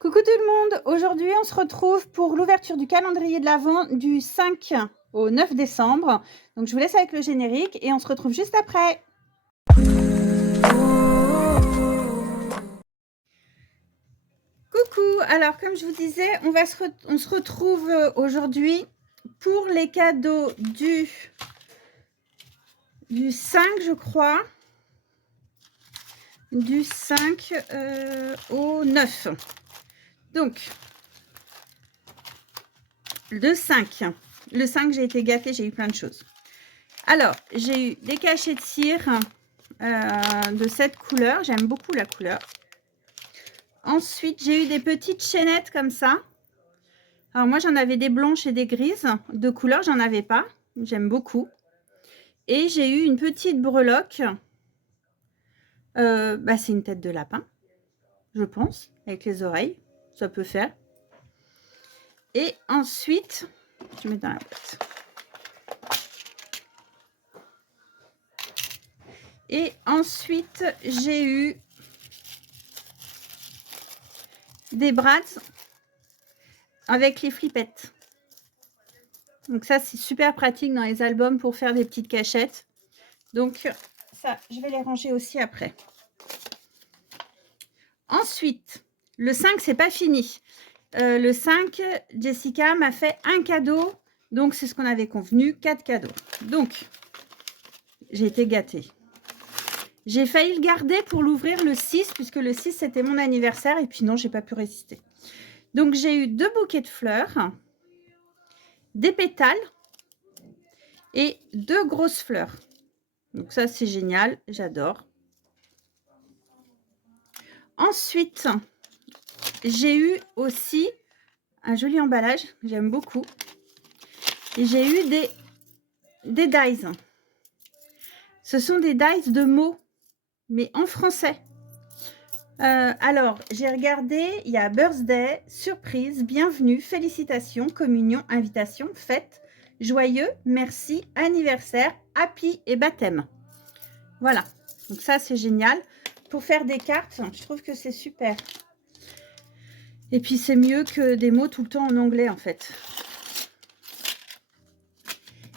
Coucou tout le monde, aujourd'hui on se retrouve pour l'ouverture du calendrier de l'Avent du 5 au 9 décembre. Donc je vous laisse avec le générique et on se retrouve juste après. Coucou, alors comme je vous disais, on se retrouve aujourd'hui pour les cadeaux du 5 je crois, du 5 au 9. Donc le 5, j'ai été gâtée, j'ai eu plein de choses. Alors, j'ai eu des cachets de cire de cette couleur. J'aime beaucoup la couleur. Ensuite, j'ai eu des petites chaînettes comme ça. Alors, moi, j'en avais des blanches et des grises. De couleur, j'en avais pas. J'aime beaucoup. Et j'ai eu une petite breloque. C'est une tête de lapin, je pense, avec les oreilles. Ça peut faire. Et ensuite, je mets dans la boîte. Et ensuite, j'ai eu des brads avec les flippettes. Donc ça, c'est super pratique dans les albums pour faire des petites cachettes. Donc ça, je vais les ranger aussi après. Ensuite, le 5, c'est pas fini. Le 5, Jessica m'a fait un cadeau. Donc c'est ce qu'on avait convenu, 4 cadeaux. Donc, j'ai été gâtée. J'ai failli le garder pour l'ouvrir le 6, puisque le 6, c'était mon anniversaire. Et puis non, j'ai pas pu résister. Donc j'ai eu 2 bouquets de fleurs, des pétales et 2 grosses fleurs. Donc ça, c'est génial, j'adore. Ensuite, j'ai eu aussi un joli emballage, j'aime beaucoup. Et j'ai eu des dies. Ce sont des dies de mots, mais en français. Alors, j'ai regardé, il y a birthday, surprise, bienvenue, félicitations, communion, invitation, fête, joyeux, merci, anniversaire, happy et baptême. Voilà, donc ça c'est génial. Pour faire des cartes, je trouve que c'est super. Et puis c'est mieux que des mots tout le temps en anglais en fait.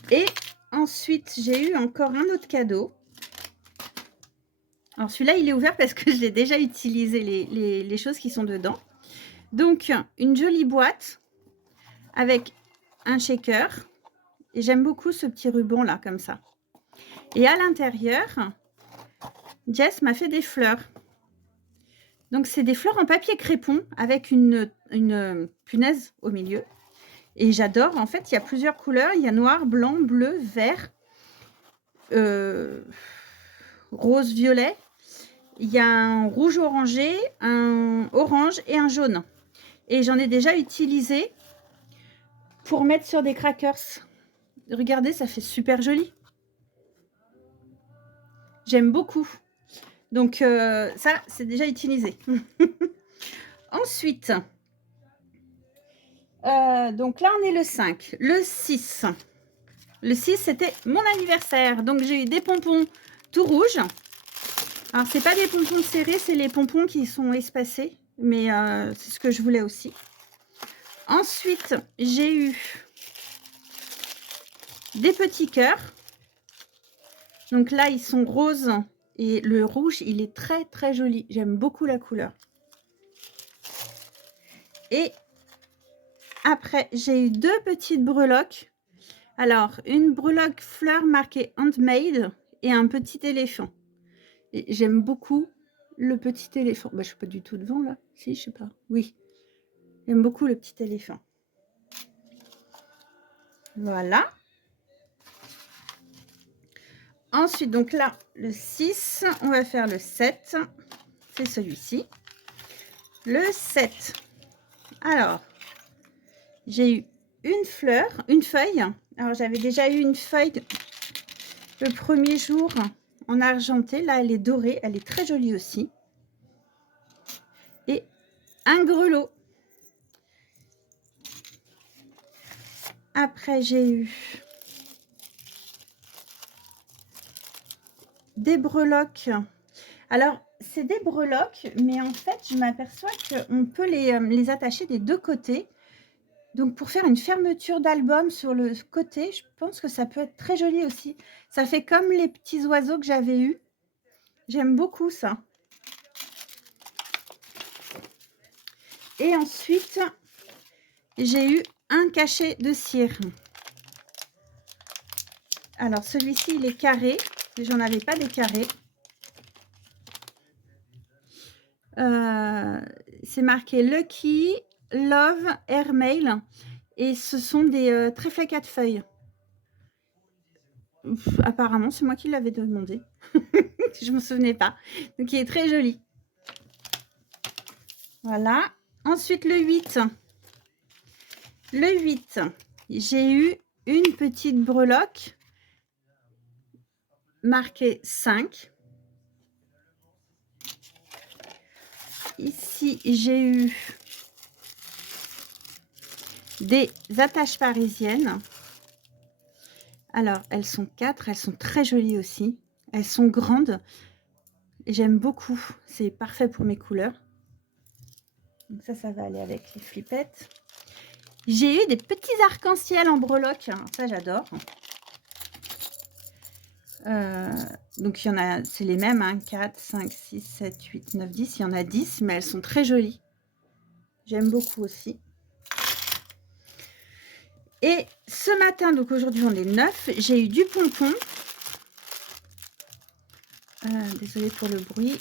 Et ensuite, j'ai eu encore un autre cadeau. Alors celui-là, il est ouvert parce que j'ai déjà utilisé les choses qui sont dedans. Donc, une jolie boîte avec un shaker. Et j'aime beaucoup ce petit ruban là, comme ça. Et à l'intérieur, Jess m'a fait des fleurs. Donc, c'est des fleurs en papier crépon avec une punaise au milieu. Et j'adore. En fait, il y a plusieurs couleurs. Il y a noir, blanc, bleu, vert, rose, violet. Il y a un rouge orangé, un orange et un jaune. Et j'en ai déjà utilisé pour mettre sur des crackers. Regardez, ça fait super joli. J'aime beaucoup. Donc ça, c'est déjà utilisé. Ensuite, donc là, on est le 5. Le 6. Le 6, c'était mon anniversaire. Donc, j'ai eu des pompons tout rouges. Alors, c'est pas des pompons serrés, c'est les pompons qui sont espacés. Mais c'est ce que je voulais aussi. Ensuite, j'ai eu des petits cœurs. Donc là, ils sont roses. Et le rouge, il est très, très joli. J'aime beaucoup la couleur. Et après, j'ai eu 2 petites breloques. Alors, une breloque fleur marquée handmade et un petit éléphant. J'aime beaucoup le petit éléphant. Bah, je suis pas du tout devant là. Si, je sais pas. Oui. J'aime beaucoup le petit éléphant. Voilà. Ensuite, donc là, le 6, on va faire le 7. C'est celui-ci. Le 7. Alors, j'ai eu une fleur, une feuille. Alors, j'avais déjà eu une feuille le premier jour en argenté. Là, elle est dorée. Elle est très jolie aussi. Et un grelot. Après, j'ai eu des breloques. Alors, c'est des breloques, mais en fait, je m'aperçois qu'on peut les attacher des 2 côtés. Donc pour faire une fermeture d'album sur le côté, je pense que ça peut être très joli aussi. Ça fait comme les petits oiseaux que j'avais eus. J'aime beaucoup ça. Et ensuite, j'ai eu un cachet de cire. Alors celui-ci, il est carré. J'en avais pas des carrés. C'est marqué Lucky Love Airmail. Et ce sont des trèfles à 4 feuilles. Apparemment, c'est moi qui l'avais demandé. Je ne me souvenais pas. Donc, il est très joli. Voilà. Ensuite, le 8. Le 8, j'ai eu une petite breloque marquée 5. Ici, j'ai eu des attaches parisiennes. Alors, elles sont 4. Elles sont très jolies aussi. Elles sont grandes. J'aime beaucoup. C'est parfait pour mes couleurs. Donc ça va aller avec les flippettes. J'ai eu des petits arcs-en-ciel en breloque. Ça, j'adore. Donc, il y en a, c'est les mêmes. 4, 5, 6, 7, 8, 9, 10. Il y en a 10, mais elles sont très jolies. J'aime beaucoup aussi. Et ce matin, donc aujourd'hui, on est 9. J'ai eu du pompon. Désolée pour le bruit.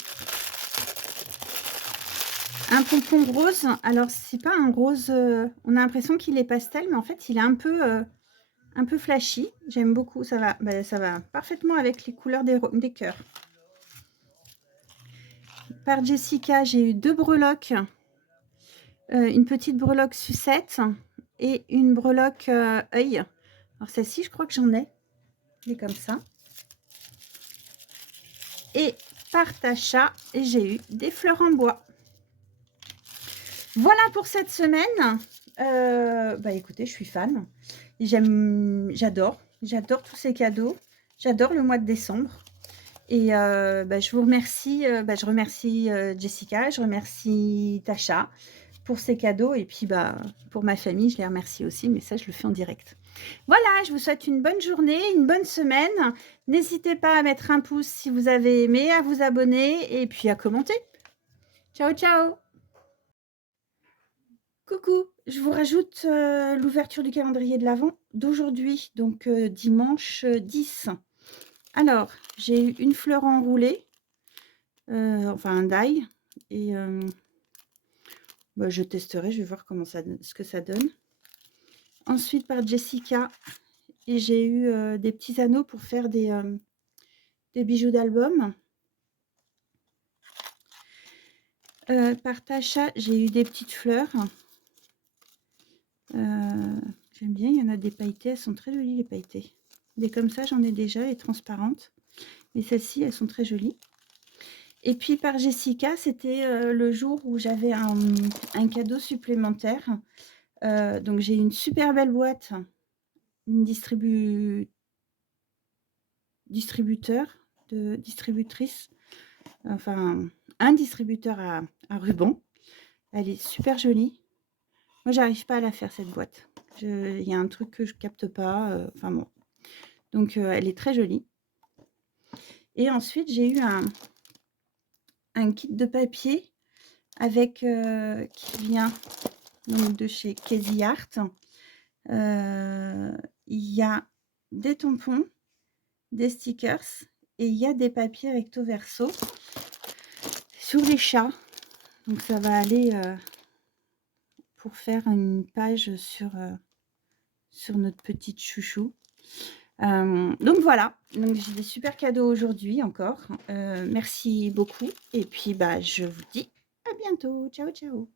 Un pompon rose. Alors, c'est pas un rose... on a l'impression qu'il est pastel, mais en fait, il est un peu flashy. J'aime beaucoup. Ça va parfaitement avec les couleurs des cœurs. Par Jessica, j'ai eu 2 breloques. Une petite breloque sucette et une breloque œil. Alors, celle-ci, je crois que j'en ai. Elle est comme ça. Et par Tasha, j'ai eu des fleurs en bois. Voilà pour cette semaine. Écoutez, je suis fan. J'adore tous ces cadeaux. J'adore le mois de décembre. Et je vous remercie. Je remercie Jessica, je remercie Tasha pour ces cadeaux. Et puis, pour ma famille, je les remercie aussi. Mais ça, je le fais en direct. Voilà, je vous souhaite une bonne journée, une bonne semaine. N'hésitez pas à mettre un pouce si vous avez aimé, à vous abonner et puis à commenter. Ciao, ciao! Coucou, je vous rajoute l'ouverture du calendrier de l'Avent d'aujourd'hui, donc dimanche 10. Alors, j'ai eu une fleur enroulée, enfin un die, et je testerai, je vais voir ce que ça donne. Ensuite, par Jessica, et j'ai eu des petits anneaux pour faire des bijoux d'album. Par Tasha, j'ai eu des petites fleurs. J'aime bien, il y en a des pailletées, elles sont très jolies les pailletées. Des comme ça, j'en ai déjà, les transparentes. Mais celles-ci, elles sont très jolies. Et puis par Jessica, c'était le jour où j'avais un cadeau supplémentaire. Donc j'ai une super belle boîte, une distributrice, enfin un distributeur à ruban. Elle est super jolie. Moi, j'arrive pas à la faire cette boîte. Il y a un truc que je capte pas. Enfin bon. Donc elle est très jolie. Et ensuite, j'ai eu un kit de papier avec qui vient donc, de chez Casey Art. Il y a des tampons, des stickers et il y a des papiers recto verso sur les chats. Donc ça va aller pour faire une page sur notre petite chouchou. Donc voilà, donc j'ai des super cadeaux aujourd'hui encore. Merci beaucoup et puis je vous dis à bientôt. Ciao, ciao.